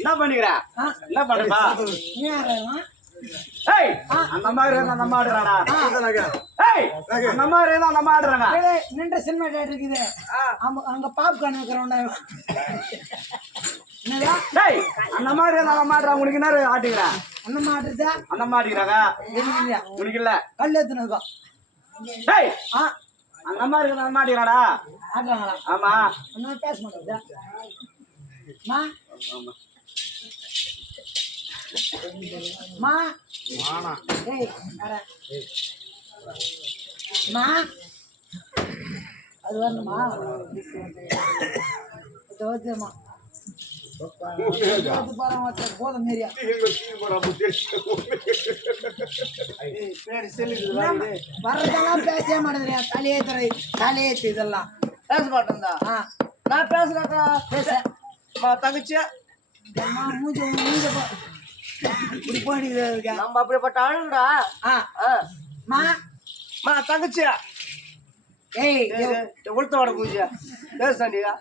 என்ன பண்ணிக்கிறா? என்ன பண்றா? அந்த மாதிரி அந்த மாடுறாடா. அந்த மாதிரி அந்த மாடுறாங்க. நின்ற சினிமா தேட்டர் இருக்குது. அங்க பாப்கார்ன் வைக்கிறோம். அந்த மாதிரி அந்த மாடுறா. உனக்கு என்ன ஆட்டுக்கிறா? அந்த மாட்டுதா அந்த மாட்டுக்கிறாங்க. உனக்கு இல்ல கல் ஏத்துனதுக்கோ. அந்த மாதிரி அந்த மாட்டுக்கிறாடா. ஆடுறாங்களா? ஆமா. ஒன்னும் பேச மாட்டேங்குதா? மா மா மானா ஏய் அட மா அது வரணுமா? தோஜமா போதும் மேரியா வர்றதெல்லாம் பேசவே மாட்டேங்கிறேன். தலையேத்துறை தலையேத்து இதெல்லாம் பேச மாட்டேன்தா. நான் பேசுறேன்க்கா. பேச தங்கச்சியா மூஞ்ச இப்படி போயிடுது. நம்ம அப்படிப்பட்ட ஆளுங்கடா. மா மா தங்கச்சியா ஏய் உளுத்த வாட பூஜா பேசாண்டியா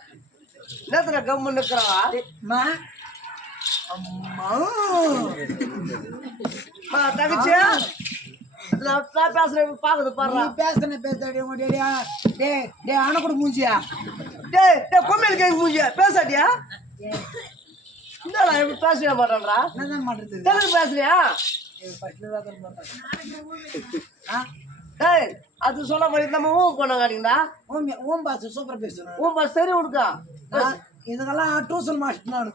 நேத்துல கம்மு நிற்கிறாங்க. மா அம்மா தங்கச்சியா நான் பேசுறேன் பாக்குது பாரு. பேசுறேன் பேசாடியா டே டே அணக்கூட மூஞ்சியா டே டே கொம்மையில் கேட்க மூஞ்சியா பேசாட்டியா? என்னடா எப்படி பேசவே மாட்டேன்றா? என்னதான் மாட்டேது? தெலுங்கு பேசுறியா? டேய் அது சொல்ல மாதிரி நம்ம ஊம் பண்ண காட்டிங்கடா. ஓம் பாசு சூப்பரா பேசுறேன். ஊம் பாசு சரி உனக்கா? இதுக்கெல்லாம் டியூஷன் மாஸ்டர் நான்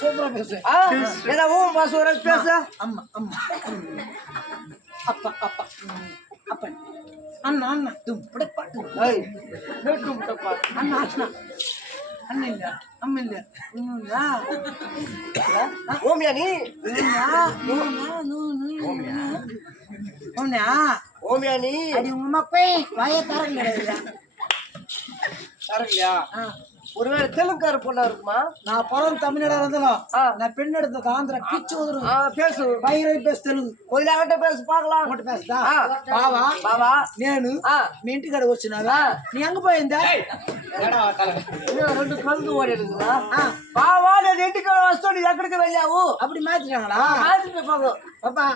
சூப்பரா பேசுவேன். ஏதா ஊம் பாசு ஒரு பேச. அம்மா அம்மா அப்பா அப்பா அப்பா அண்ணா அண்ணா தும்பட பாட்டு. ஏய் தும்பட பாட்டு. அண்ணா அண்ணா அண்ணா இல்ல அம்மா இல்ல ஓமியா நீ? ஓமியா நீ? அடி உங்க அம்மா போய் வாய தரங்க தரலையா? ஒருவேளை தெலுங்கார பொண்ணா இருக்குமா? நான் பிறந்த தமிழ்நாடு இருந்தாலும் நான் பெண் எடுத்த ஆந்திரா பிச்சு உதரும். பேசு பயிரை பேசு தெலுங்கு கொஞ்சம் அவன்கிட்ட பேசு பாக்கலாம். மட்டும் பேசுதா? బావా బావా నేను మీ ఇంటికాడ వచ్చినావా? నీ అంగ పోయిందా? రెండు కళ్ళు ఓడేడుగా బావా నేను ఇంటికాడ వస్తాను ఎక్కడికి వెళ్ళావు? అప్పుడు మార్చినాங்களா? మార్చి పోగు పాపా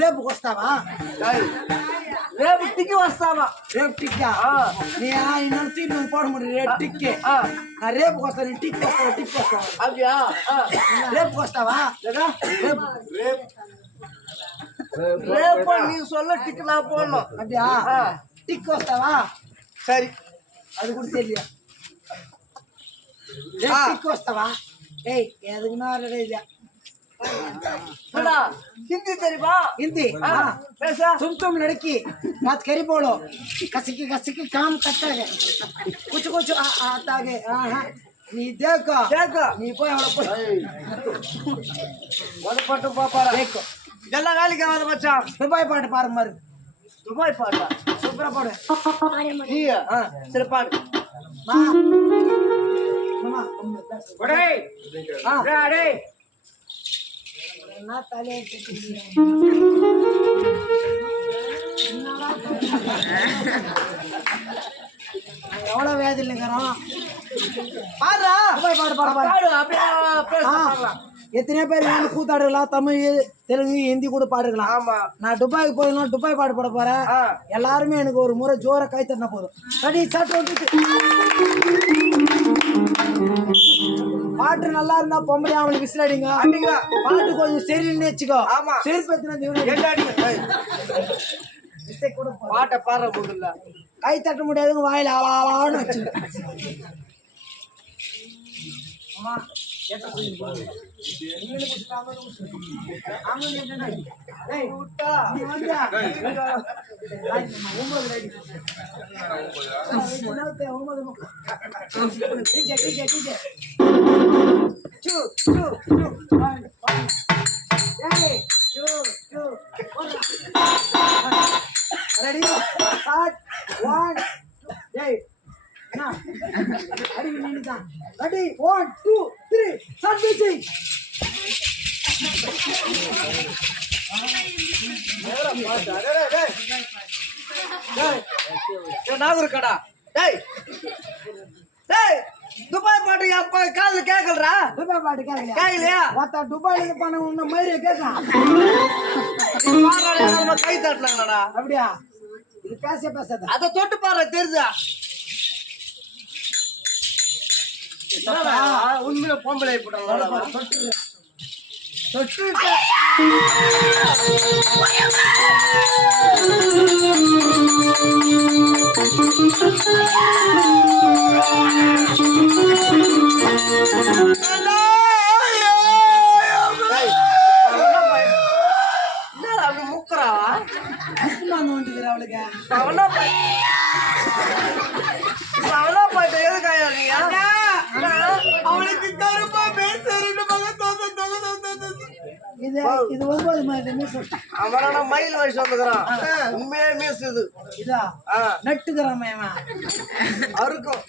రేపుకి వస్తావా? రేపు టిక్కి వస్తావా? రేపు టిక్కా? నీ ఆయన తీరు పోవడం రేపు టిక్కే. రేపుకి వస్తా నేను టిక్ వస్తావా? టిక్ వస్తావా? అయ్యా రేపుకి వస్తావా? రేపు రేపు రేపు నీ சொல்ல టిక్ நான் போடணும். அப்படியா? டிக் வஸ்தாவா? சரி அது கூட தெரியல. டிக் வஸ்தாவா? ஏய் எதுக்குமா வரவே இல்ல. அடா ஹிந்தி தெரியுமா? हिंदी பேச. तुम लड़की बात करी बोलो. कसी काम करता है. कुछ आता है. நீ देखो நீ போய் அவளை போய் வலப்பட்டு பாப்பாரா? देखो இதெல்லாம் வேலைக்கு ஆகாத மச்சான். துபாய் பாட்டு பாருங்க மாதிரி. துபாய் பாட்டா? சூப்பரா பாடு. நீயா? சரி பாடு. மாமா டேய் டேய் நான் தலையே எவ்வளவு வேதில்லைங்கிறோம். பாடுறா துபாய் பாடு பாடு பாடு அப்படியே பேச பாடலாம். எத்தனையோ பேர் வேணும் கூத்தாடுக்கலாம். தமிழ் தெலுங்கு ஹிந்தி கூட பாடுக்கலாம். ஆமா நான் துபாய்க்கு போயிருந்தோம். துபாய் பாடு பாட போறேன். எல்லாருமே எனக்கு ஒரு முறை ஜோர கை தட்டினா போதும். ரெடி சட்டு வந்துட்டு பாட்டு நல்லா இருந்தா பொம்பளை அவனுக்கு விசில் அடிங்க. பாட்டு கொஞ்சம் சரின்னு வச்சுக்கோ. ஆமா பாட்டை பாடுற முடியல. கை தட்ட முடியாதுங்க. வாயில ஆவான்னு வச்சு ready start 1 hey na ready ninita ready 1 2 3 start music Nagore கடா டேய் டேய் துபாய் பாட்டு அப்ப காதுல கேக்கலடா துபாய் பாட்டு கேட்கலையா கேக்கலையா ஒருத்தன் துபாயில இருந்து பணம் உன்ன மாதிரி கேட்கான் நம்ம கை தட்டலாங்கடா அப்படியா இது பேசாத அத தொட்டு பாரு தெரியுதா உண்மையில பொம்பளை போட்டாங்க தொட்டு முக்குறாவா அவளுக்கு அவனா பாட்டு எதுக்காயா அவளுக்கு கருப்பா பேசுறேன்னு இது 9 மாதிரி மீசம் அவனா மயில் வயசு வந்துக்கிறான் உண்மையே மீஸ் இது இதா நட்டுக்கிறான் அருக்கும்